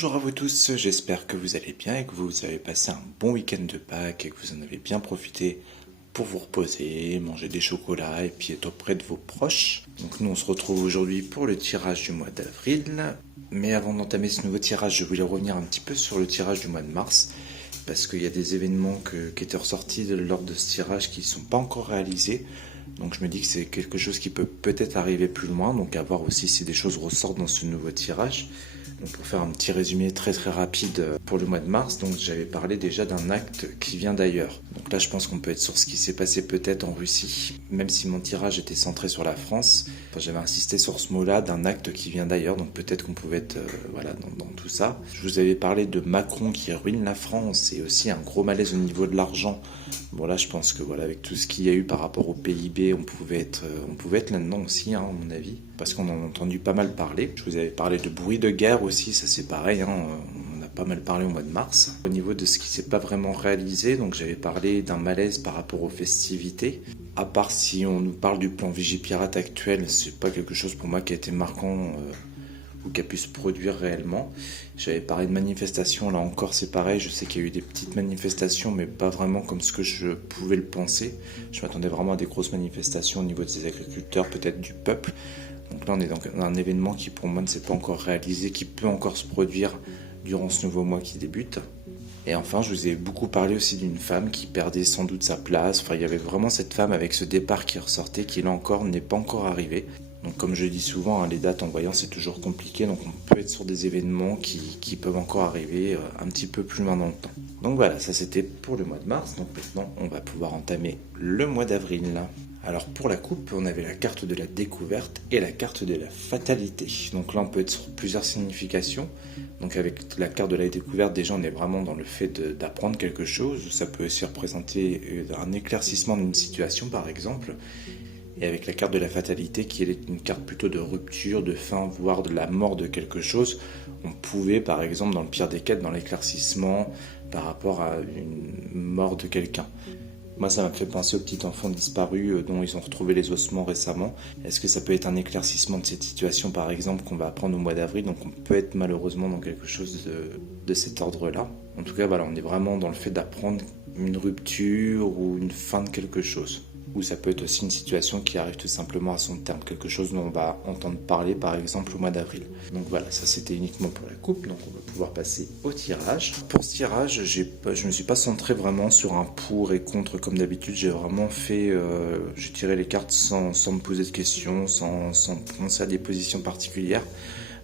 Bonjour à vous tous, j'espère que vous allez bien et que vous avez passé un bon week-end de Pâques et que vous en avez bien profité pour vous reposer, manger des chocolats et puis être auprès de vos proches. Donc nous on se retrouve aujourd'hui pour le tirage du mois d'avril. Mais avant d'entamer ce nouveau tirage, je voulais revenir un petit peu sur le tirage du mois de mars parce qu'il y a des événements qui étaient ressortis lors de ce tirage qui ne sont pas encore réalisés. Donc je me dis que c'est quelque chose qui peut peut-être arriver plus loin, donc à voir aussi si des choses ressortent dans ce nouveau tirage. Donc pour faire un petit résumé très rapide pour le mois de mars, donc j'avais parlé déjà d'un acte qui vient d'ailleurs. Donc là je pense qu'on peut être sur ce qui s'est passé peut-être en Russie, même si mon tirage était centré sur la France. Enfin, j'avais insisté sur ce mot-là d'un acte qui vient d'ailleurs, donc peut-être qu'on pouvait être dans tout ça. Je vous avais parlé de Macron qui ruine la France et aussi un gros malaise au niveau de l'argent. Bon là je pense que avec tout ce qu'il y a eu par rapport au PIB, on pouvait être là-dedans aussi, à mon avis, parce qu'on en a entendu pas mal parler. Je vous avais parlé de bruit de guerre aussi, ça c'est pareil, on a pas mal parlé au mois de mars. Au niveau de ce qui s'est pas vraiment réalisé, donc j'avais parlé d'un malaise par rapport aux festivités. À part si on nous parle du plan Vigipirate actuel, c'est pas quelque chose pour moi qui a été marquant ou qui a pu se produire réellement. J'avais parlé de manifestations, là encore c'est pareil, je sais qu'il y a eu des petites manifestations mais pas vraiment comme ce que je pouvais le penser. Je m'attendais vraiment à des grosses manifestations au niveau des agriculteurs, peut-être du peuple. Donc là on est dans un événement qui pour moi ne s'est pas encore réalisé, qui peut encore se produire durant ce nouveau mois qui débute. Et enfin, je vous ai beaucoup parlé aussi d'une femme qui perdait sans doute sa place. Enfin, il y avait vraiment cette femme avec ce départ qui ressortait, qui là encore n'est pas encore arrivé. Donc comme je dis souvent, les dates en voyant c'est toujours compliqué, donc on peut être sur des événements qui peuvent encore arriver un petit peu plus loin dans le temps. Donc voilà, ça c'était pour le mois de mars, donc maintenant on va pouvoir entamer le mois d'avril. Alors pour la coupe, on avait la carte de la découverte et la carte de la fatalité. Donc là on peut être sur plusieurs significations. Donc avec la carte de la découverte, déjà on est vraiment dans le fait d'apprendre quelque chose. Ça peut aussi représenter un éclaircissement d'une situation par exemple. Et avec la carte de la fatalité, qui est une carte plutôt de rupture, de fin, voire de la mort de quelque chose, on pouvait, par exemple, dans le pire des cas, dans l'éclaircissement, par rapport à une mort de quelqu'un. Moi, ça m'a fait penser au petit enfant disparu dont ils ont retrouvé les ossements récemment. Est-ce que ça peut être un éclaircissement de cette situation, par exemple, qu'on va apprendre au mois d'avril? Donc on peut être malheureusement dans quelque chose de cet ordre-là. En tout cas, on est vraiment dans le fait d'apprendre une rupture ou une fin de quelque chose. Ou ça peut être aussi une situation qui arrive tout simplement à son terme, quelque chose dont on va entendre parler par exemple au mois d'avril. Donc voilà, ça c'était uniquement pour la coupe, donc on va pouvoir passer au tirage. Pour ce tirage, je me suis pas centré vraiment sur un pour et contre comme d'habitude, j'ai vraiment fait, j'ai tiré les cartes sans me poser de questions, sans penser à des positions particulières.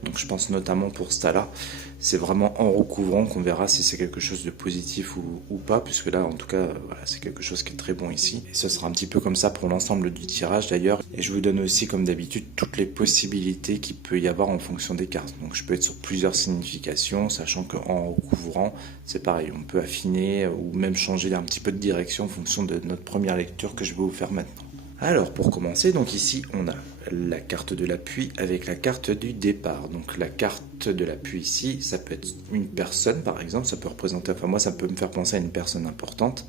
Donc je pense notamment pour ce tas-là, c'est vraiment en recouvrant qu'on verra si c'est quelque chose de positif ou pas, puisque là en tout cas c'est quelque chose qui est très bon ici. Et ce sera un petit peu comme ça pour l'ensemble du tirage d'ailleurs. Et je vous donne aussi comme d'habitude toutes les possibilités qu'il peut y avoir en fonction des cartes. Donc je peux être sur plusieurs significations, sachant qu'en recouvrant c'est pareil, on peut affiner ou même changer un petit peu de direction en fonction de notre première lecture que je vais vous faire maintenant. Alors pour commencer, donc ici on a la carte de l'appui avec la carte du départ. Donc la carte de l'appui ici, ça peut être une personne par exemple, ça peut représenter, moi ça peut me faire penser à une personne importante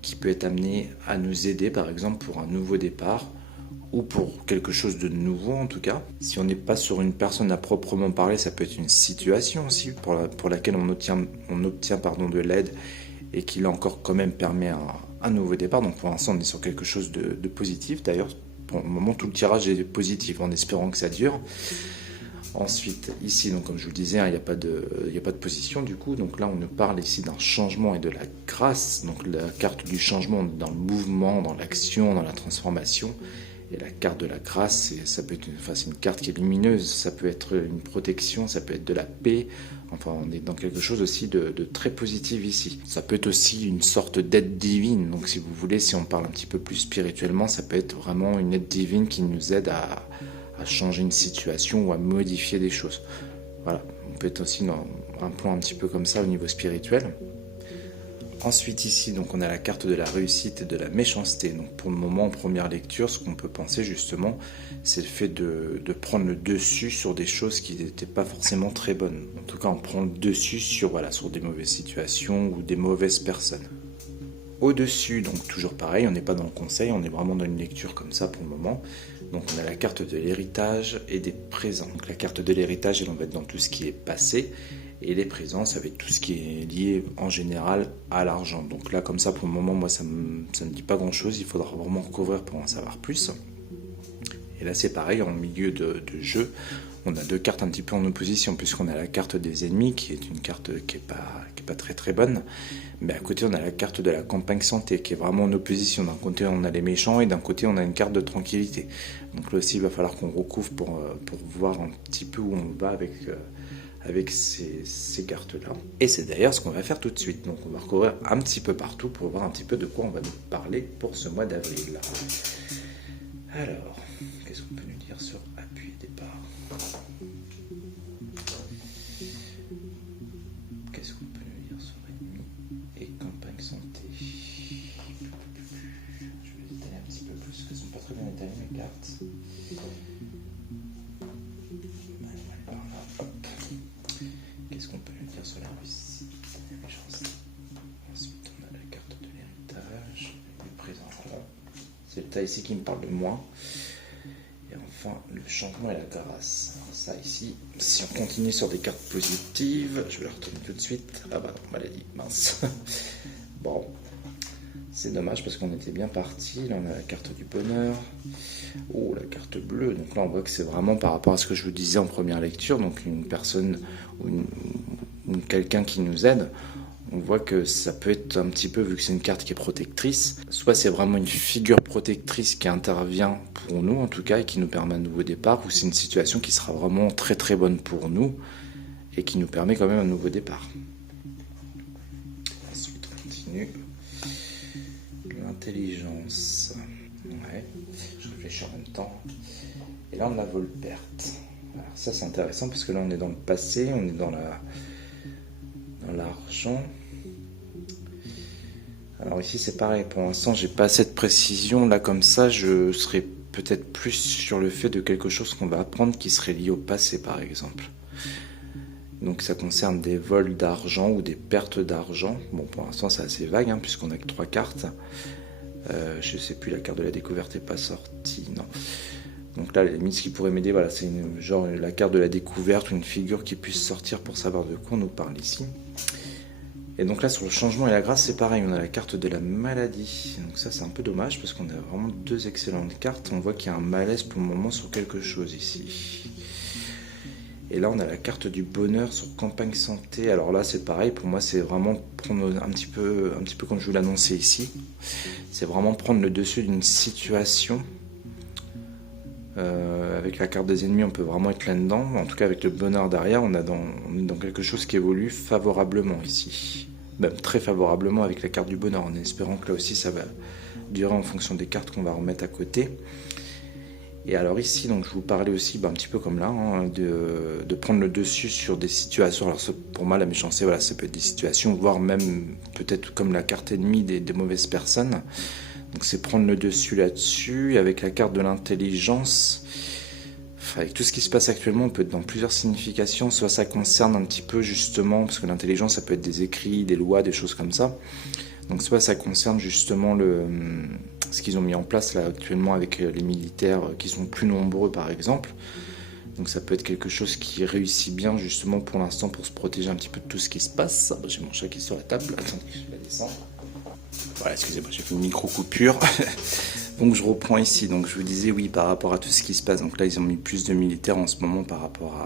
qui peut être amenée à nous aider par exemple pour un nouveau départ ou pour quelque chose de nouveau en tout cas. Si on n'est pas sur une personne à proprement parler, ça peut être une situation aussi pour laquelle on obtient de l'aide et qui là encore quand même permet un nouveau départ. Donc pour l'instant on est sur quelque chose de positif. D'ailleurs pour le moment tout le tirage est positif en espérant que ça dure. Ensuite ici, donc comme je vous le disais, il n'y a pas de position du coup. Donc là on nous parle ici d'un changement et de la grâce. Donc la carte du changement, on est dans le mouvement, dans l'action, dans la transformation. Et la carte de la grâce, c'est une carte qui est lumineuse, ça peut être une protection, ça peut être de la paix. Enfin, on est dans quelque chose aussi de très positif ici. Ça peut être aussi une sorte d'aide divine. Donc si vous voulez, si on parle un petit peu plus spirituellement, ça peut être vraiment une aide divine qui nous aide à changer une situation ou à modifier des choses. Voilà, on peut être aussi dans un plan un petit peu comme ça au niveau spirituel. Ensuite ici, donc on a la carte de la réussite et de la méchanceté. Donc pour le moment, en première lecture, ce qu'on peut penser justement, c'est le fait de prendre le dessus sur des choses qui n'étaient pas forcément très bonnes. En tout cas, on prend le dessus sur des mauvaises situations ou des mauvaises personnes. Au-dessus, donc toujours pareil, on n'est pas dans le conseil, on est vraiment dans une lecture comme ça pour le moment. Donc on a la carte de l'héritage et des présents. Donc la carte de l'héritage, elle va être dans tout ce qui est passé. et les présences avec tout ce qui est lié en général à l'argent. Donc là, comme ça, pour le moment, moi, ça me dit pas grand-chose. Il faudra vraiment recouvrir pour en savoir plus. Et là, c'est pareil, en milieu de jeu, on a deux cartes un petit peu en opposition, puisqu'on a la carte des ennemis, qui est une carte qui est pas très très bonne. Mais à côté, on a la carte de la campagne santé, qui est vraiment en opposition. D'un côté, on a les méchants, et d'un côté, on a une carte de tranquillité. Donc là aussi, il va falloir qu'on recouvre pour voir un petit peu où on va avec ces cartes-là. Et c'est d'ailleurs ce qu'on va faire tout de suite. Donc on va recouvrir un petit peu partout pour voir un petit peu de quoi on va nous parler pour ce mois d'avril. Alors, qu'est-ce qu'on peut nous dire sur appui et départ? Qu'est-ce qu'on peut nous dire sur ennemi et campagne santé? Je vais les étaler un petit peu plus, parce qu'elles sont pas très bien étalées mes cartes. Qu'est-ce qu'on peut nous dire sur la Russie? Ensuite, on a la carte de l'héritage, le présent. C'est le tas ici qui me parle de moi. Et enfin, le changement et la grâce. Alors ça ici, si on continue sur des cartes positives, je vais la retourner tout de suite. Ah bah non, maladie, mince. Bon, c'est dommage parce qu'on était bien parti. Là, on a la carte du bonheur. Oh, la carte bleue. Donc là, on voit que c'est vraiment par rapport à ce que je vous disais en première lecture. Donc une personne ou quelqu'un qui nous aide. On voit que ça peut être un petit peu, vu que c'est une carte qui est protectrice, soit c'est vraiment une figure protectrice qui intervient pour nous en tout cas et qui nous permet un nouveau départ, ou c'est une situation qui sera vraiment très très bonne pour nous et qui nous permet quand même un nouveau départ. Ensuite on continue. L'intelligence. Ouais, je réfléchis en même temps. Et là on a vol-perte. Alors ça c'est intéressant parce que là on est dans le passé, on est dans l'argent. Alors ici c'est pareil, pour l'instant j'ai pas assez de précision, là comme ça je serais peut-être plus sur le fait de quelque chose qu'on va apprendre qui serait lié au passé par exemple. Donc ça concerne des vols d'argent ou des pertes d'argent. Bon pour l'instant c'est assez vague hein, puisqu'on a que 3 cartes. Je sais plus, la carte de la découverte n'est pas sortie, non. Donc là, à la limite, ce qui pourrait m'aider, voilà, c'est genre la carte de la découverte ou une figure qui puisse sortir pour savoir de quoi on nous parle ici. Et donc là, sur le changement et la grâce, c'est pareil, on a la carte de la maladie. Donc ça, c'est un peu dommage parce qu'on a vraiment deux excellentes cartes. On voit qu'il y a un malaise pour le moment sur quelque chose ici. Et là, on a la carte du bonheur sur campagne santé. Alors là, c'est pareil, pour moi, c'est vraiment prendre un petit peu comme je vous l'annonçais ici. C'est vraiment prendre le dessus d'une situation. Avec la carte des ennemis, on peut vraiment être là-dedans. En tout cas, avec le bonheur derrière, on est dans quelque chose qui évolue favorablement ici. Même très favorablement avec la carte du bonheur, en espérant que là aussi, ça va durer en fonction des cartes qu'on va remettre à côté. Et alors ici, donc, je vous parlais aussi, un petit peu comme là, hein, de prendre le dessus sur des situations. Alors pour moi, la méchanceté, voilà, ça peut être des situations, voire même peut-être comme la carte ennemie des mauvaises personnes. Donc c'est prendre le dessus là-dessus. Avec la carte de l'intelligence, avec tout ce qui se passe actuellement, on peut être dans plusieurs significations. Soit ça concerne un petit peu justement, parce que l'intelligence, ça peut être des écrits, des lois, des choses comme ça. Donc soit ça concerne justement ce qu'ils ont mis en place là actuellement avec les militaires qui sont plus nombreux par exemple. Donc ça peut être quelque chose qui réussit bien justement pour l'instant pour se protéger un petit peu de tout ce qui se passe. J'ai mon chat qui est sur la table, attendez, je vais la descendre. Voilà, excusez-moi, j'ai fait une micro-coupure. Donc je reprends ici, donc je vous disais oui par rapport à tout ce qui se passe. Donc là ils ont mis plus de militaires en ce moment par rapport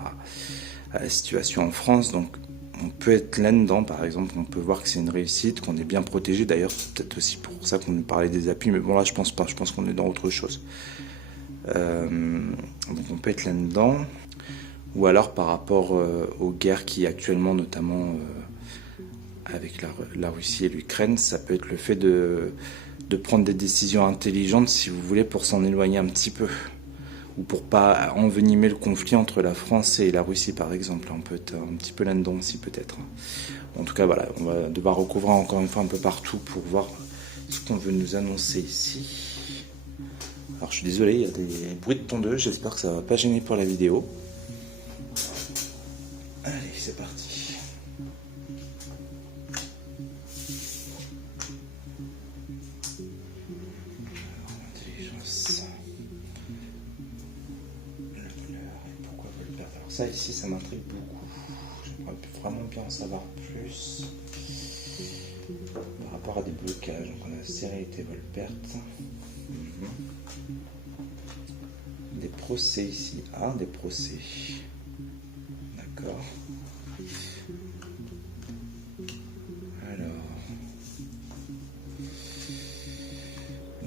à la situation en France. Donc on peut être là-dedans, par exemple, on peut voir que c'est une réussite, qu'on est bien protégé. D'ailleurs, c'est peut-être aussi pour ça qu'on nous parlait des appuis, mais bon, là, je pense pas. Je pense qu'on est dans autre chose. Donc, on peut être là-dedans. Ou alors, par rapport aux guerres qui actuellement, notamment avec la Russie et l'Ukraine, ça peut être le fait de prendre des décisions intelligentes, si vous voulez, pour s'en éloigner un petit peu. Ou pour pas envenimer le conflit entre la France et la Russie, par exemple. On peut être un petit peu là-dedans aussi, peut-être. En tout cas, voilà, on va devoir recouvrir encore une fois un peu partout pour voir ce qu'on veut nous annoncer ici. Alors, je suis désolé, il y a des bruits de tondeuse. J'espère que ça va pas gêner pour la vidéo. Allez, c'est parti. Ça ici, ça m'intrigue beaucoup. Il vraiment bien en savoir plus par rapport à des blocages. Donc on a stérilité, vol, perte. Des procès ici. Ah, des procès. D'accord. Alors.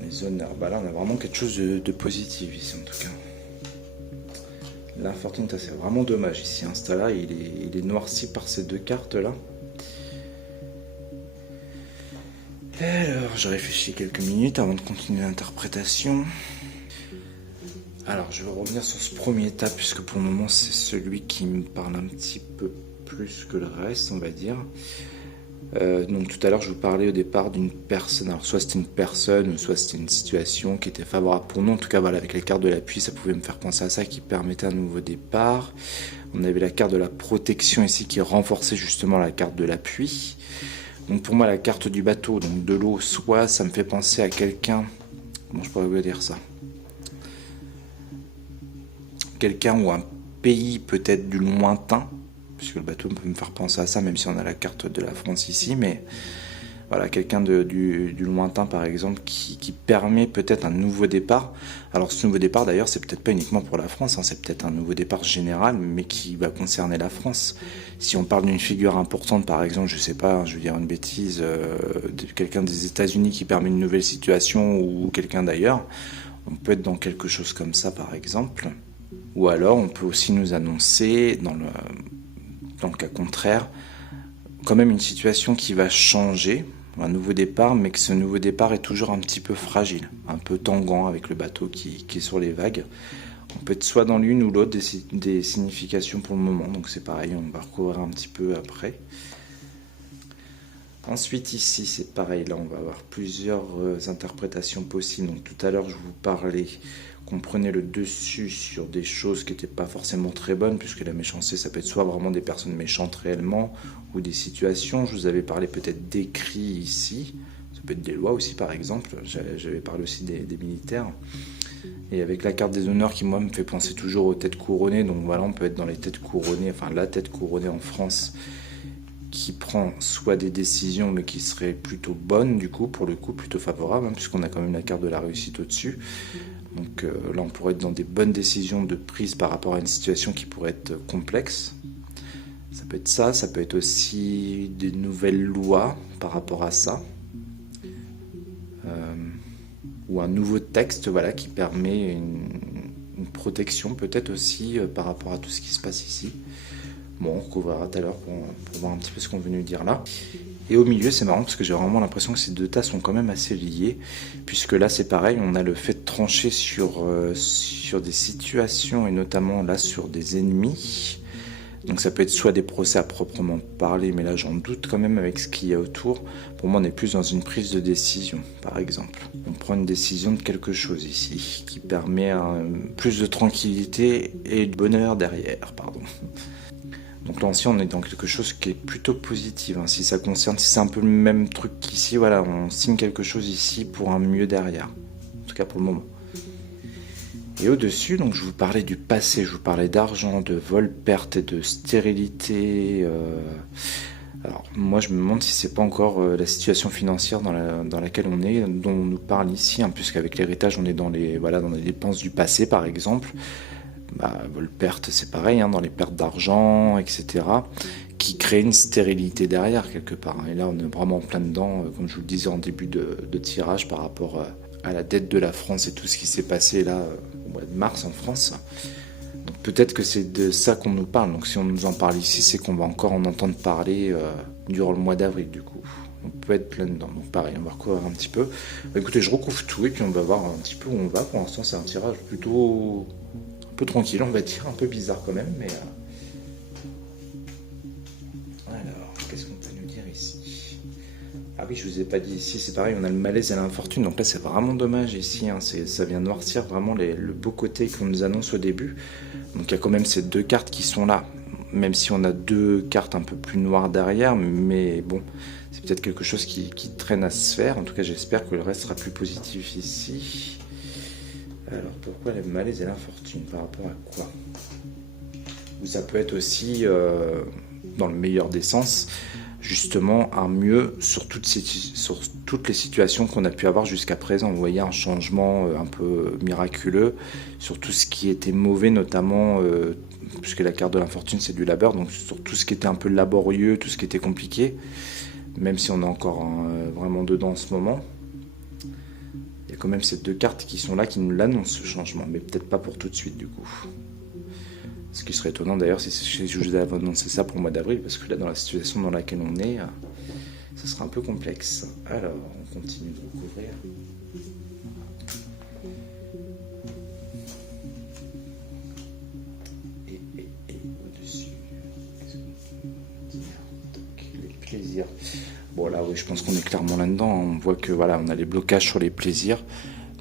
Les honneurs. Bah là, on a vraiment quelque chose de positif ici, en tout cas. L'infortune, c'est vraiment dommage ici. Hein. Ce là, il est noirci par ces deux cartes-là. Alors, je réfléchis quelques minutes avant de continuer l'interprétation. Alors, je vais revenir sur ce premier état, puisque pour le moment, c'est celui qui me parle un petit peu plus que le reste, on va dire. Donc tout à l'heure, je vous parlais au départ d'une personne. Alors, soit c'était une personne, soit c'était une situation qui était favorable pour nous. En tout cas, voilà, avec les cartes de l'appui, ça pouvait me faire penser à ça, qui permettait un nouveau départ. On avait la carte de la protection ici, qui renforçait justement la carte de l'appui. Donc pour moi, la carte du bateau, donc de l'eau, soit ça me fait penser à quelqu'un... Comment je pourrais vous dire ça ? Quelqu'un ou un pays peut-être du lointain, puisque le bateau peut me faire penser à ça, même si on a la carte de la France ici, mais voilà, quelqu'un du lointain par exemple, qui permet peut-être un nouveau départ. Alors ce nouveau départ d'ailleurs, c'est peut-être pas uniquement pour la France, hein, c'est peut-être un nouveau départ général, mais qui va concerner la France. Si on parle d'une figure importante, par exemple, je sais pas, je veux dire une bêtise, quelqu'un des États-Unis qui permet une nouvelle situation, ou quelqu'un d'ailleurs, on peut être dans quelque chose comme ça par exemple. Ou alors on peut aussi nous annoncer, dans le cas contraire, quand même une situation qui va changer, un nouveau départ, mais que ce nouveau départ est toujours un petit peu fragile, un peu tanguant avec le bateau qui est sur les vagues. On peut être soit dans l'une ou l'autre des significations pour le moment, donc c'est pareil, on va recouvrir un petit peu après. Ensuite ici c'est pareil, là on va avoir plusieurs interprétations possibles. Donc tout à l'heure je vous parlais qu'on prenait le dessus sur des choses qui n'étaient pas forcément très bonnes, puisque la méchanceté ça peut être soit vraiment des personnes méchantes réellement, ou des situations. Je vous avais parlé peut-être d'écrits ici, ça peut être des lois aussi par exemple, j'avais parlé aussi des militaires. Et avec la carte des honneurs qui moi me fait penser toujours aux têtes couronnées, donc voilà, on peut être dans les têtes couronnées, enfin la tête couronnée en France, qui prend soit des décisions mais qui seraient plutôt bonnes du coup, pour le coup plutôt favorables, hein, puisqu'on a quand même la carte de la réussite au-dessus. Donc là on pourrait être dans des bonnes décisions de prise par rapport à une situation qui pourrait être complexe. Ça peut être ça, ça peut être aussi des nouvelles lois par rapport à ça. Ou un nouveau texte, voilà, qui permet une protection peut-être aussi par rapport à tout ce qui se passe ici. Bon, on recouvrira tout à l'heure pour voir un petit peu ce qu'on est venu dire là. Et au milieu, c'est marrant parce que j'ai vraiment l'impression que ces deux tas sont quand même assez liés, puisque là, c'est pareil, on a le fait de trancher sur des situations, et notamment là sur des ennemis. Donc ça peut être soit des procès à proprement parler, mais là j'en doute quand même avec ce qu'il y a autour. Pour moi, on est plus dans une prise de décision, par exemple. On prend une décision de quelque chose ici, qui permet plus de tranquillité et de bonheur derrière, pardon. Donc là aussi on est dans quelque chose qui est plutôt positif, hein. Si ça concerne, si c'est un peu le même truc qu'ici, voilà, on signe quelque chose ici pour un mieux derrière, en tout cas pour le moment. Et au-dessus, donc je vous parlais du passé, je vous parlais d'argent, de vol, perte et de stérilité. Alors moi je me demande si c'est pas encore la situation financière dans laquelle on est, dont on nous parle ici, hein, puisqu'avec l'héritage on est dans les dépenses du passé par exemple. Vol, perte c'est pareil, hein, dans les pertes d'argent, etc. Qui crée une stérilité derrière quelque part. Et là on est vraiment en plein dedans, comme je vous le disais en début de tirage, par rapport à la dette de la France et tout ce qui s'est passé là au mois de mars en France. Donc peut-être que c'est de ça qu'on nous parle. Donc si on nous en parle ici, c'est qu'on va encore en entendre parler durant le mois d'avril du coup. On peut être plein dedans. Donc pareil, on va recouvrir un petit peu. Écoutez, je recouvre tout et puis on va voir un petit peu où on va. Pour l'instant c'est un tirage plutôt un peu tranquille, on va dire, un peu bizarre quand même, mais alors, qu'est-ce qu'on peut nous dire ici? Ah oui, je vous ai pas dit ici, c'est pareil, on a le malaise et l'infortune, donc là c'est vraiment dommage ici, hein, ça vient noircir vraiment le beau côté qu'on nous annonce au début. Donc il y a quand même ces deux cartes qui sont là, même si on a deux cartes un peu plus noires derrière, mais bon, c'est peut-être quelque chose qui traîne à se faire. En tout cas j'espère que le reste sera plus positif ici. Alors pourquoi le malaise et l'infortune, par rapport à quoi? Ou ça peut être aussi dans le meilleur des sens, justement un mieux sur toutes les situations qu'on a pu avoir jusqu'à présent. Vous voyez, un changement un peu miraculeux sur tout ce qui était mauvais, notamment puisque la carte de l'infortune c'est du labeur, donc sur tout ce qui était un peu laborieux, tout ce qui était compliqué, même si on est encore vraiment dedans en ce moment. Il y a quand même ces deux cartes qui sont là, qui nous l'annoncent ce changement, mais peut-être pas pour tout de suite du coup. Ce qui serait étonnant d'ailleurs si je vous avais annoncé ça pour le mois d'avril, parce que là dans la situation dans laquelle on est, ça sera un peu complexe. Alors, on continue de recouvrir. Et au-dessus, les plaisirs. Bon là oui, je pense qu'on est clairement là-dedans. On voit que voilà, on a les blocages sur les plaisirs.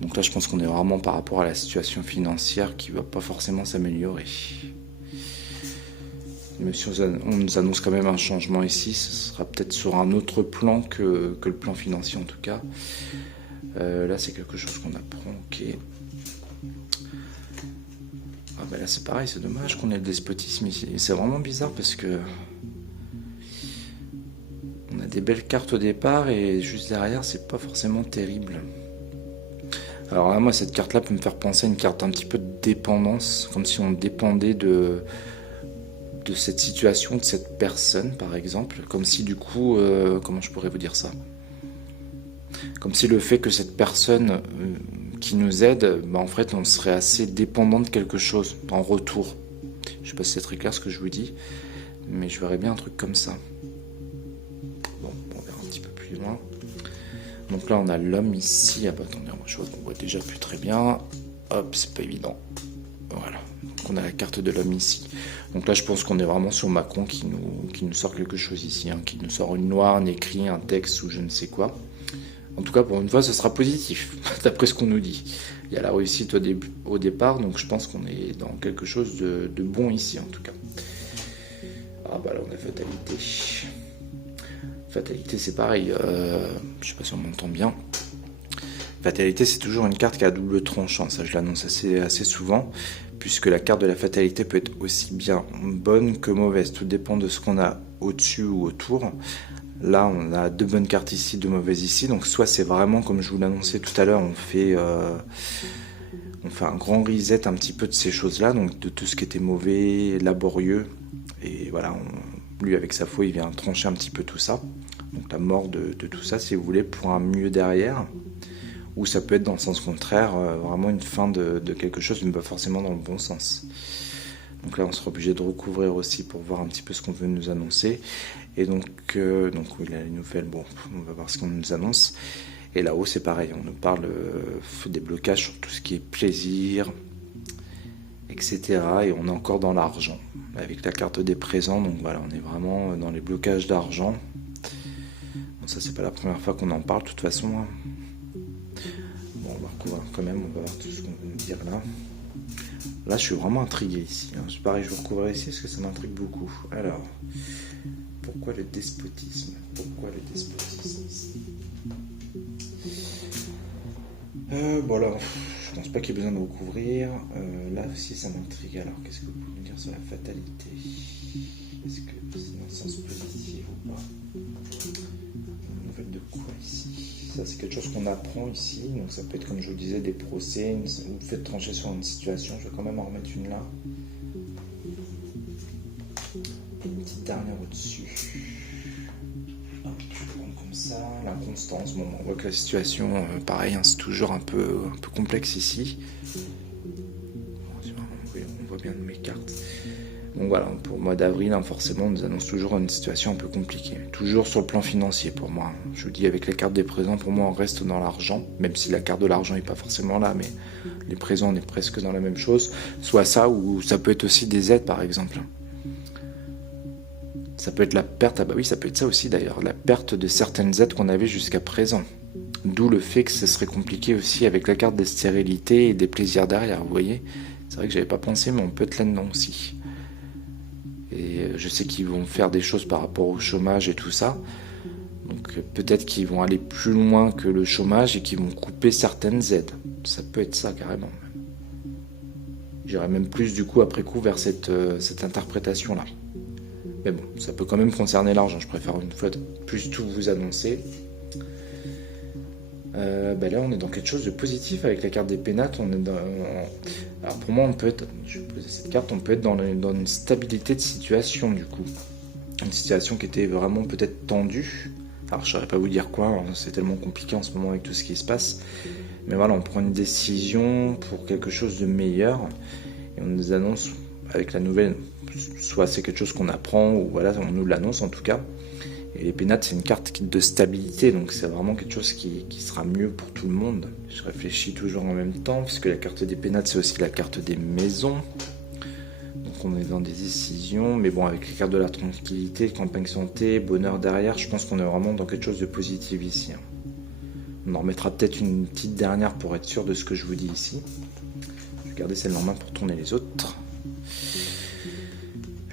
Donc là, je pense qu'on est vraiment par rapport à la situation financière qui va pas forcément s'améliorer. Même si on nous annonce quand même un changement ici, ce sera peut-être sur un autre plan que le plan financier en tout cas. Là, c'est quelque chose qu'on apprend. Ok. Ah bah là, c'est pareil, c'est dommage qu'on ait le despotisme ici. C'est vraiment bizarre parce que on a des belles cartes au départ et juste derrière, c'est pas forcément terrible. Alors là, moi, cette carte-là peut me faire penser à une carte un petit peu de dépendance, comme si on dépendait de cette situation, de cette personne, par exemple. Comme si, du coup, comment je pourrais vous dire ça ? Comme si le fait que cette personne qui nous aide, bah, en fait, on serait assez dépendant de quelque chose en retour. Je sais pas si c'est très clair ce que je vous dis, mais je verrais bien un truc comme ça. Bon, on verra un petit peu plus loin. Donc là, on a l'homme ici. Ah bah attendez, je vois qu'on voit déjà plus très bien. Hop, c'est pas évident. Voilà. Donc on a la carte de l'homme ici. Donc là, je pense qu'on est vraiment sur Macron qui nous sort quelque chose ici, hein, qui nous sort une loi, un écrit, un texte ou je ne sais quoi. En tout cas, pour une fois, ce sera positif, d'après ce qu'on nous dit. Il y a la réussite au départ, donc je pense qu'on est dans quelque chose de bon ici, en tout cas. Ah bah là, on a fatalité. Fatalité, c'est pareil. Je sais pas si on m'entend bien. Fatalité, c'est toujours une carte qui a double tranchant. Ça, je l'annonce assez souvent, puisque la carte de la fatalité peut être aussi bien bonne que mauvaise. Tout dépend de ce qu'on a au-dessus ou autour. Là, on a deux bonnes cartes ici, deux mauvaises ici. Donc, soit c'est vraiment, comme je vous l'annonçais tout à l'heure, on fait un grand reset un petit peu de ces choses-là, donc de tout ce qui était mauvais, laborieux. Et voilà, lui, avec sa foi, il vient trancher un petit peu tout ça. Donc, la mort de tout ça, si vous voulez, pour un mieux derrière. Ou ça peut être dans le sens contraire, vraiment une fin de quelque chose, mais pas forcément dans le bon sens. Donc là, on sera obligé de recouvrir aussi pour voir un petit peu ce qu'on veut nous annoncer. Et donc oui, là, les nouvelles, bon, on va voir ce qu'on nous annonce. Et là-haut, c'est pareil, on nous parle des blocages sur tout ce qui est plaisir, etc. Et on est encore dans l'argent, avec la carte des présents. Donc voilà, on est vraiment dans les blocages d'argent. Bon, ça, c'est pas la première fois qu'on en parle, de toute façon. Hein. Bon, on va recouvrir quand même, on va voir tout ce qu'on veut nous dire là. Là, je suis vraiment intrigué ici. Hein. C'est pareil, je vais recouvrir ici parce que ça m'intrigue beaucoup. Alors, pourquoi le despotisme ? Pourquoi le despotisme ici ? Bon, là, je pense pas qu'il y ait besoin de recouvrir. Là aussi, ça m'intrigue. Alors, qu'est-ce que vous pouvez me dire sur la fatalité ? Est-ce que c'est dans le sens positif ou pas ? Une nouvelle de quoi ici ? Ça, c'est quelque chose qu'on apprend ici. Donc, ça peut être, comme je vous le disais, des procès, ou le fait de trancher sur une situation. Je vais quand même en remettre une là. Et une petite dernière au-dessus. Hop, je vais prendre comme ça. L'inconstance. Bon, on voit que la situation, pareil, hein, c'est toujours un peu complexe ici. On voit bien mes cartes. Donc voilà, pour le mois d'avril, hein, forcément, on nous annonce toujours une situation un peu compliquée. Toujours sur le plan financier pour moi. Je vous dis, avec la carte des présents, pour moi, on reste dans l'argent. Même si la carte de l'argent n'est pas forcément là, mais les présents, on est presque dans la même chose. Soit ça, ou ça peut être aussi des aides, par exemple. Ça peut être la perte, ah bah oui, ça peut être ça aussi d'ailleurs, la perte de certaines aides qu'on avait jusqu'à présent. D'où le fait que ce serait compliqué aussi avec la carte des stérilités et des plaisirs derrière, vous voyez. C'est vrai que j'avais pas pensé, mais on peut être là-dedans aussi. Et je sais qu'ils vont faire des choses par rapport au chômage et tout ça. Donc peut-être qu'ils vont aller plus loin que le chômage et qu'ils vont couper certaines aides. Ça peut être ça carrément. J'irais même plus du coup après coup vers cette interprétation-là. Mais bon, ça peut quand même concerner l'argent. Je préfère une fois de plus tout vous annoncer. Là, on est dans quelque chose de positif avec la carte des pénates. Alors pour moi, je vais poser cette carte, on peut être dans une stabilité de situation du coup. Une situation qui était vraiment peut-être tendue. Alors je ne saurais pas vous dire quoi, hein, c'est tellement compliqué en ce moment avec tout ce qui se passe. Mais voilà, on prend une décision pour quelque chose de meilleur. Et on nous annonce avec la nouvelle, soit c'est quelque chose qu'on apprend, ou voilà, on nous l'annonce en tout cas. Et les pénates, c'est une carte de stabilité, donc c'est vraiment quelque chose qui sera mieux pour tout le monde. Je réfléchis toujours en même temps, puisque la carte des pénates, c'est aussi la carte des maisons. Donc on est dans des décisions, mais bon, avec les cartes de la tranquillité, campagne santé, bonheur derrière, je pense qu'on est vraiment dans quelque chose de positif ici. On en remettra peut-être une petite dernière pour être sûr de ce que je vous dis ici. Je vais garder celle en main pour tourner les autres.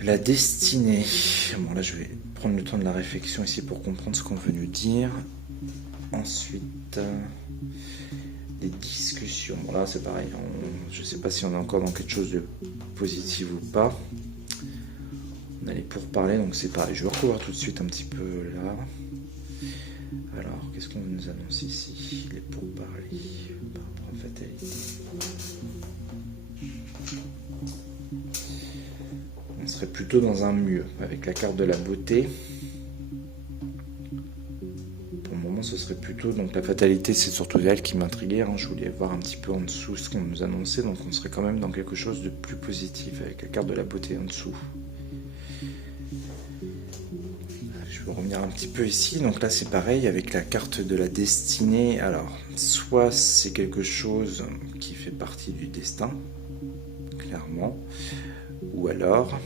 La destinée. Bon là, je vais prendre le temps de la réflexion ici pour comprendre ce qu'on veut nous dire. Ensuite, les discussions. Bon là, c'est pareil. Je ne sais pas si on est encore dans quelque chose de positif ou pas. On a les pourparlers, donc c'est pareil. Je vais recouvrir tout de suite un petit peu là. Alors, qu'est-ce qu'on nous annonce ici? Les pourparlers par rapport à fatalité. On serait plutôt dans un mieux, avec la carte de la beauté. Pour le moment, ce serait plutôt... Donc la fatalité, c'est surtout elle qui m'intriguait. Hein. Je voulais voir un petit peu en dessous ce qu'on nous annonçait. Donc on serait quand même dans quelque chose de plus positif, avec la carte de la beauté en dessous. Je vais revenir un petit peu ici. Donc là, c'est pareil, avec la carte de la destinée. Alors, soit c'est quelque chose qui fait partie du destin, clairement. Ou alors,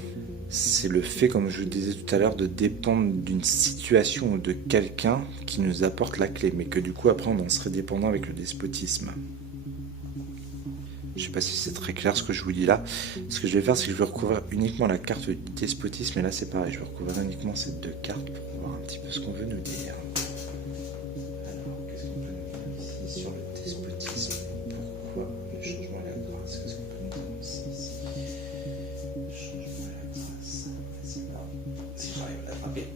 c'est le fait, comme je vous disais tout à l'heure, de dépendre d'une situation ou de quelqu'un qui nous apporte la clé, mais que du coup, après, on en serait dépendant avec le despotisme. Je ne sais pas si c'est très clair ce que je vous dis là. Ce que je vais faire, c'est que je vais recouvrir uniquement la carte du despotisme, et là, c'est pareil, je vais recouvrir uniquement ces deux cartes pour voir un petit peu ce qu'on veut nous dire. Alors, qu'est-ce qu'on peut nous dire ici sur le despotisme? Pourquoi le changement et la grâce? Qu'est-ce qu'on peut nous annoncer ici? Le changement et la grâce. C'est là. Si j'arrive à l'attraper.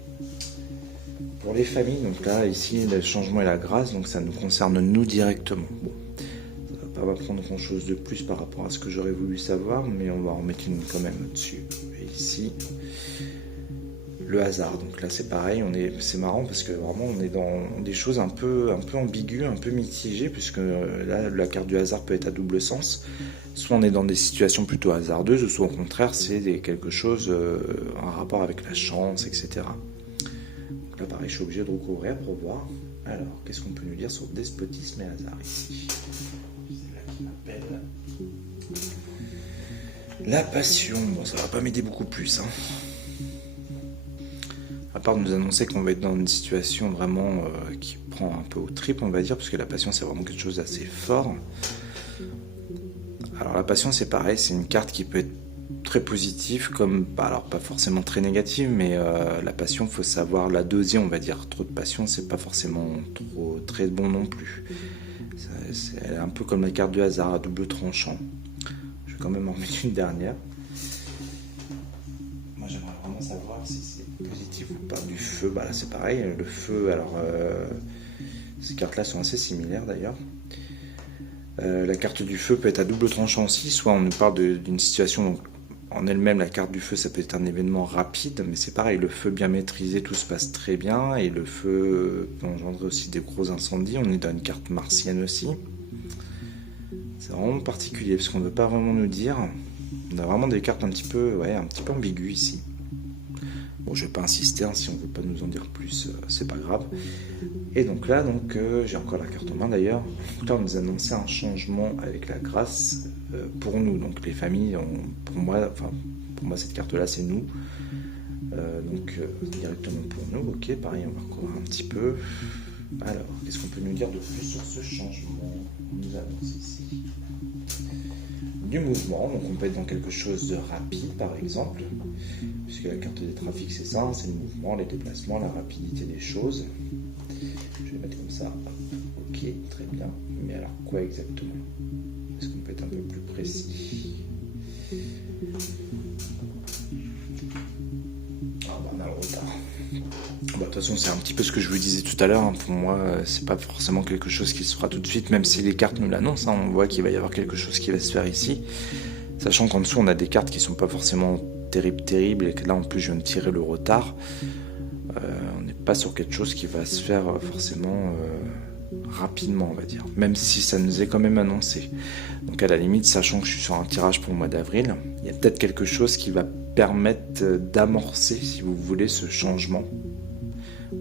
Pour les familles, donc là, ici, le changement et la grâce, donc ça nous concerne nous directement. Bon, ça va pas m'apprendre grand chose de plus par rapport à ce que j'aurais voulu savoir, mais on va en mettre une quand même au-dessus. Et ici, le hasard. Donc là, c'est pareil, c'est marrant parce que vraiment, on est dans des choses un peu ambiguës, un peu mitigées, puisque là, la carte du hasard peut être à double sens. Soit on est dans des situations plutôt hasardeuses, soit au contraire, c'est quelque chose en rapport avec la chance, etc. Donc là, pareil, je suis obligé de recouvrir pour voir. Alors, qu'est-ce qu'on peut nous dire sur despotisme et hasard ici? C'est là qui m'appelle. La passion. Bon, ça va pas m'aider beaucoup plus, hein. À part de nous annoncer qu'on va être dans une situation vraiment qui prend un peu aux tripes, on va dire, parce que la passion, c'est vraiment quelque chose d'assez fort. Alors, la passion, c'est pareil, c'est une carte qui peut être très positive, comme, alors pas forcément très négative, mais la passion, faut savoir la doser, on va dire. Trop de passion, c'est pas forcément très bon non plus. Elle est un peu comme la carte du hasard à double tranchant. Je vais quand même en mettre une dernière. Moi, j'aimerais vraiment savoir si c'est positif ou pas. Du feu, bah là c'est pareil. Le feu, alors ces cartes-là sont assez similaires d'ailleurs. La carte du feu peut être à double tranchant aussi. Soit on nous parle d'une situation, donc, en elle-même, la carte du feu, ça peut être un événement rapide, mais c'est pareil, le feu bien maîtrisé, tout se passe très bien, et le feu peut engendrer aussi des gros incendies. On est dans une carte martienne aussi. C'est vraiment particulier, parce qu'on ne veut pas vraiment nous dire. On a vraiment des cartes un petit peu ambiguës ici. Bon, je vais pas insister, hein, si on veut pas nous en dire plus, c'est pas grave. Et donc là, j'ai encore la carte en main d'ailleurs. Donc là, on nous annonçait un changement avec la grâce pour nous. Donc les familles, pour moi, cette carte-là, c'est nous. Directement pour nous. Ok, pareil, on va recouvrir un petit peu. Alors, qu'est-ce qu'on peut nous dire de plus sur ce changement? On nous annonce ici du mouvement, donc on peut être dans quelque chose de rapide par exemple, puisque la carte des trafics c'est ça, c'est le mouvement, les déplacements, la rapidité des choses. Je vais mettre comme ça, ok, très bien, mais alors quoi exactement? Est-ce qu'on peut être un peu plus précis? Alors on a le retard. De toute façon, c'est un petit peu ce que je vous disais tout à l'heure. Pour moi, c'est pas forcément quelque chose qui se fera tout de suite, même si les cartes nous l'annoncent. On voit qu'il va y avoir quelque chose qui va se faire ici. Sachant qu'en dessous, on a des cartes qui sont pas forcément terribles, et que là, en plus, je viens de tirer le retard. On n'est pas sur quelque chose qui va se faire forcément rapidement, on va dire. Même si ça nous est quand même annoncé. Donc à la limite, sachant que je suis sur un tirage pour le mois d'avril, il y a peut-être quelque chose qui va permettre d'amorcer, si vous voulez, ce changement.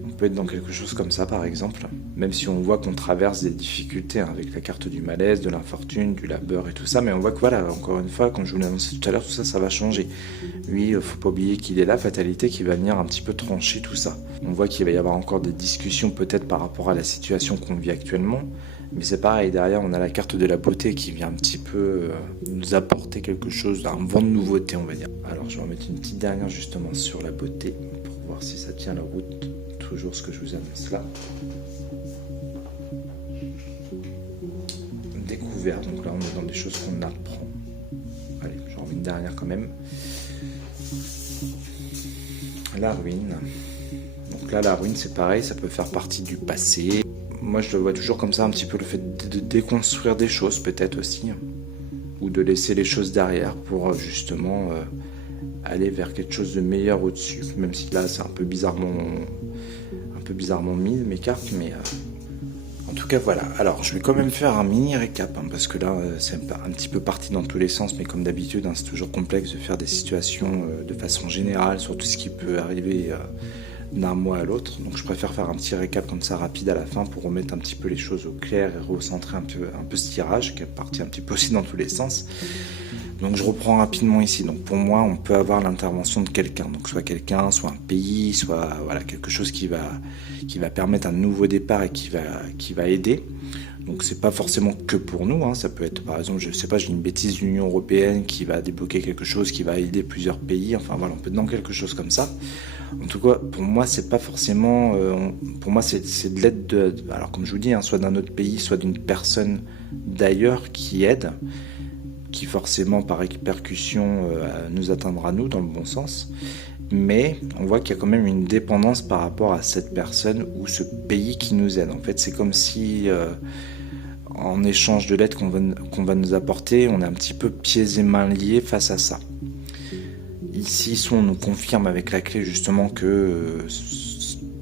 On peut être dans quelque chose comme ça, par exemple, même si on voit qu'on traverse des difficultés avec la carte du malaise, de l'infortune, du labeur et tout ça, mais on voit que voilà, encore une fois, comme je vous l'ai annoncé tout à l'heure, tout ça, ça va changer. Lui, faut pas oublier qu'il est là, fatalité, qui va venir un petit peu trancher tout ça. On voit qu'il va y avoir encore des discussions peut-être par rapport à la situation qu'on vit actuellement, mais c'est pareil, derrière, on a la carte de la beauté qui vient un petit peu nous apporter quelque chose, un vent de nouveauté, on va dire. Alors, je vais en mettre une petite dernière justement sur la beauté, pour voir si ça tient la route. Toujours ce que je vous annonce là. Découverte, donc là on est dans des choses qu'on apprend. Allez, j'en mets une dernière quand même. La ruine. Donc là la ruine c'est pareil, ça peut faire partie du passé. Moi je le vois toujours comme ça, un petit peu le fait de déconstruire des choses peut-être aussi. Ou de laisser les choses derrière pour justement aller vers quelque chose de meilleur au-dessus. Même si là c'est un peu bizarrement mis mes cartes, mais en tout cas voilà. Alors je vais quand même faire un mini récap parce que là c'est un petit peu parti dans tous les sens, mais comme d'habitude c'est toujours complexe de faire des situations de façon générale sur tout ce qui peut arriver d'un mois à l'autre, donc je préfère faire un petit récap comme ça rapide à la fin pour remettre un petit peu les choses au clair et recentrer un peu ce tirage qui est parti un petit peu aussi dans tous les sens. Donc je reprends rapidement ici. Donc pour moi, on peut avoir l'intervention de quelqu'un. Donc soit quelqu'un, soit un pays, soit voilà, quelque chose qui va permettre un nouveau départ et qui va aider. Donc c'est pas forcément que pour nous. Ça peut être par exemple, je sais pas, j'ai une bêtise, l'Union européenne qui va débloquer quelque chose, qui va aider plusieurs pays. Enfin voilà, on peut être dans quelque chose comme ça. En tout cas, pour moi, c'est pas forcément. Pour moi, c'est de l'aide alors comme je vous dis, soit d'un autre pays, soit d'une personne d'ailleurs qui aide, qui forcément par répercussion nous atteindra nous dans le bon sens, mais on voit qu'il y a quand même une dépendance par rapport à cette personne ou ce pays qui nous aide. En fait, c'est comme si en échange de l'aide qu'on va nous apporter, on est un petit peu pieds et mains liés face à ça. Ici, soit on nous confirme avec la clé justement que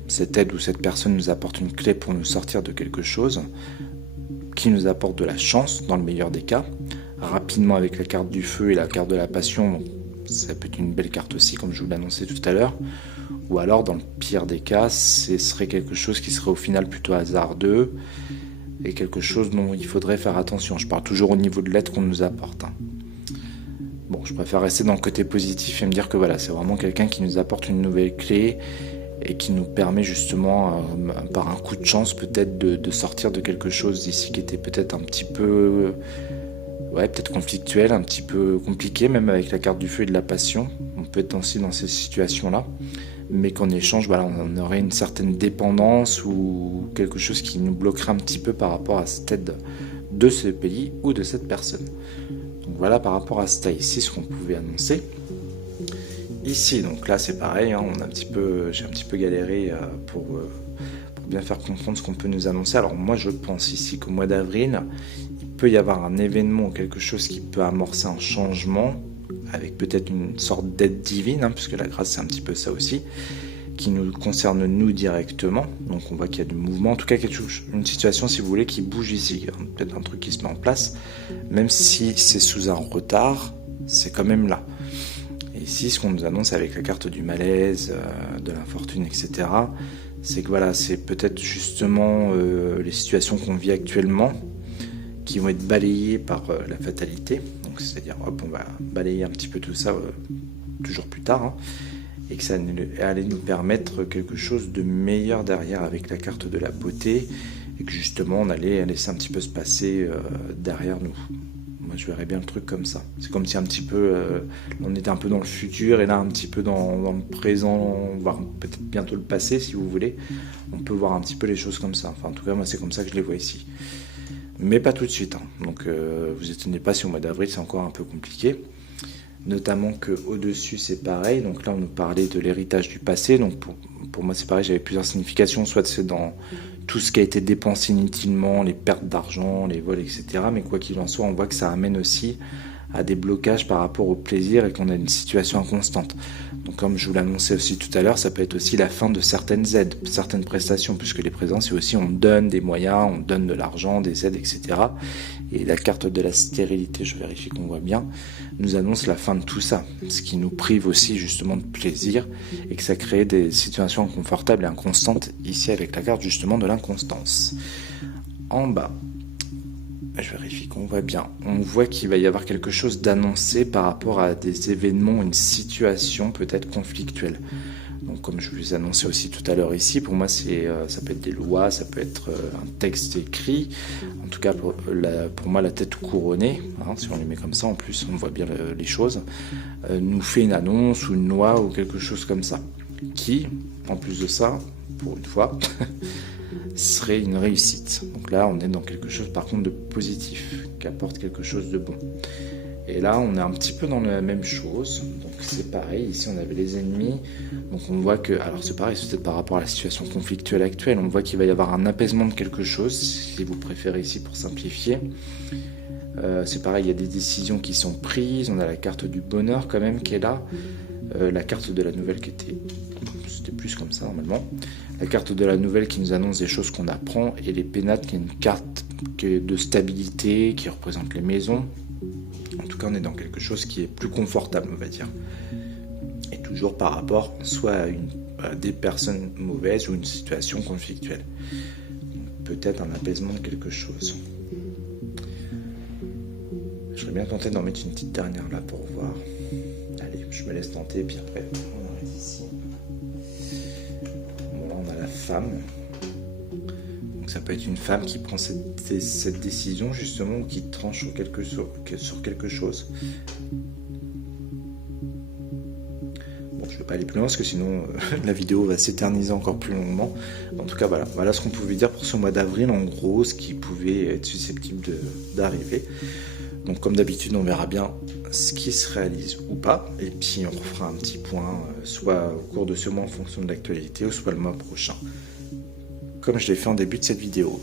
cette aide ou cette personne nous apporte une clé pour nous sortir de quelque chose, qui nous apporte de la chance dans le meilleur des cas, rapidement avec la carte du feu et la carte de la passion, ça peut être une belle carte aussi comme je vous l'annonçais tout à l'heure, ou alors dans le pire des cas, ce serait quelque chose qui serait au final plutôt hasardeux et quelque chose dont il faudrait faire attention. Je parle toujours au niveau de l'aide qu'on nous apporte. Bon, je préfère rester dans le côté positif et me dire que voilà, c'est vraiment quelqu'un qui nous apporte une nouvelle clé et qui nous permet justement, par un coup de chance peut-être, de sortir de quelque chose d'ici qui était peut-être un petit peu... peut-être conflictuel, un petit peu compliqué, même avec la carte du feu et de la passion. On peut être aussi dans ces situations-là, mais qu'en échange, on aurait une certaine dépendance ou quelque chose qui nous bloquerait un petit peu par rapport à cette aide de ce pays ou de cette personne. Donc voilà par rapport à ça ici, ce qu'on pouvait annoncer. Ici, donc là c'est pareil, j'ai un petit peu galéré pour bien faire comprendre ce qu'on peut nous annoncer. Alors moi je pense ici qu'au mois d'avril, il peut y avoir un événement ou quelque chose qui peut amorcer un changement, avec peut-être une sorte d'aide divine, puisque la grâce c'est un petit peu ça aussi, qui nous concerne nous directement. Donc on voit qu'il y a du mouvement, en tout cas une situation si vous voulez qui bouge ici, peut-être un truc qui se met en place, même si c'est sous un retard, c'est quand même là. Et ici ce qu'on nous annonce avec la carte du malaise, de l'infortune, etc., c'est que voilà, c'est peut-être justement les situations qu'on vit actuellement qui vont être balayées par la fatalité. Donc c'est-à-dire, on va balayer un petit peu tout ça toujours plus tard, et que ça allait nous permettre quelque chose de meilleur derrière avec la carte de la beauté, et que justement on allait laisser un petit peu se passer derrière nous. Moi je verrais bien le truc comme ça. C'est comme si un petit peu on était un peu dans le futur et là un petit peu dans le présent, voire peut-être bientôt le passé si vous voulez. On peut voir un petit peu les choses comme ça. Enfin en tout cas moi c'est comme ça que je les vois ici. Mais pas tout de suite. Donc vous étonnez pas si au mois d'avril c'est encore un peu compliqué. notamment que au-dessus c'est pareil. Donc là on nous parlait de l'héritage du passé, donc pour moi c'est pareil, j'avais plusieurs significations, soit c'est dans tout ce qui a été dépensé inutilement, les pertes d'argent, les vols, etc. Mais quoi qu'il en soit, on voit que ça amène aussi à des blocages par rapport au plaisir et qu'on a une situation inconstante. Donc comme je vous l'annonçais aussi tout à l'heure, ça peut être aussi la fin de certaines aides, certaines prestations, puisque les présents c'est aussi on donne des moyens, on donne de l'argent, des aides, etc. Et la carte de la stérilité, je vérifie qu'on voit bien, nous annonce la fin de tout ça, ce qui nous prive aussi justement de plaisir et que ça crée des situations inconfortables et inconstantes ici avec la carte justement de l'inconstance. En bas, je vérifie qu'on voit bien. On voit qu'il va y avoir quelque chose d'annoncé par rapport à des événements, une situation peut-être conflictuelle. Donc comme je vous ai annoncé aussi tout à l'heure ici, pour moi ça peut être des lois, ça peut être un texte écrit. En tout cas pour moi la tête couronnée, hein, si on les met comme ça, en plus on voit bien les choses, nous fait une annonce ou une loi ou quelque chose comme ça. Qui, en plus de ça, pour une fois, serait une réussite. Donc là, on est dans quelque chose par contre de positif, qui apporte quelque chose de bon. Et là, on est un petit peu dans la même chose. Donc c'est pareil, ici on avait les ennemis. Donc on voit que, alors c'est pareil, c'est peut-être par rapport à la situation conflictuelle actuelle, on voit qu'il va y avoir un apaisement de quelque chose, si vous préférez ici pour simplifier. C'est pareil, il y a des décisions qui sont prises, on a la carte du bonheur quand même qui est là, la carte de la nouvelle qui c'était plus comme ça normalement, la carte de la nouvelle qui nous annonce des choses qu'on apprend, et les pénates qui est une carte de stabilité qui représente les maisons. En tout cas on est dans quelque chose qui est plus confortable, on va dire, et toujours par rapport soit à des personnes mauvaises ou une situation conflictuelle. Peut-être un apaisement de quelque chose. Je serais bien tenté d'en mettre une petite dernière là pour voir. Allez, je me laisse tenter, puis après on arrête ici. Bon, là on a la femme. Donc ça peut être une femme qui prend cette décision justement, ou qui tranche sur quelque chose. Bon, je ne vais pas aller plus loin parce que sinon la vidéo va s'éterniser encore plus longuement. En tout cas voilà ce qu'on pouvait dire pour ce mois d'avril, en gros, ce qui pouvait être susceptible d'arriver. Donc comme d'habitude, on verra bien ce qui se réalise ou pas, et puis on refera un petit point, soit au cours de ce mois en fonction de l'actualité, ou soit le mois prochain, comme je l'ai fait en début de cette vidéo.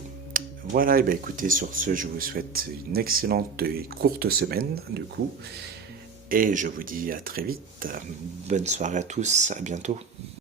Voilà, et bien écoutez, sur ce, je vous souhaite une excellente et courte semaine, du coup, et je vous dis à très vite. Bonne soirée à tous, à bientôt.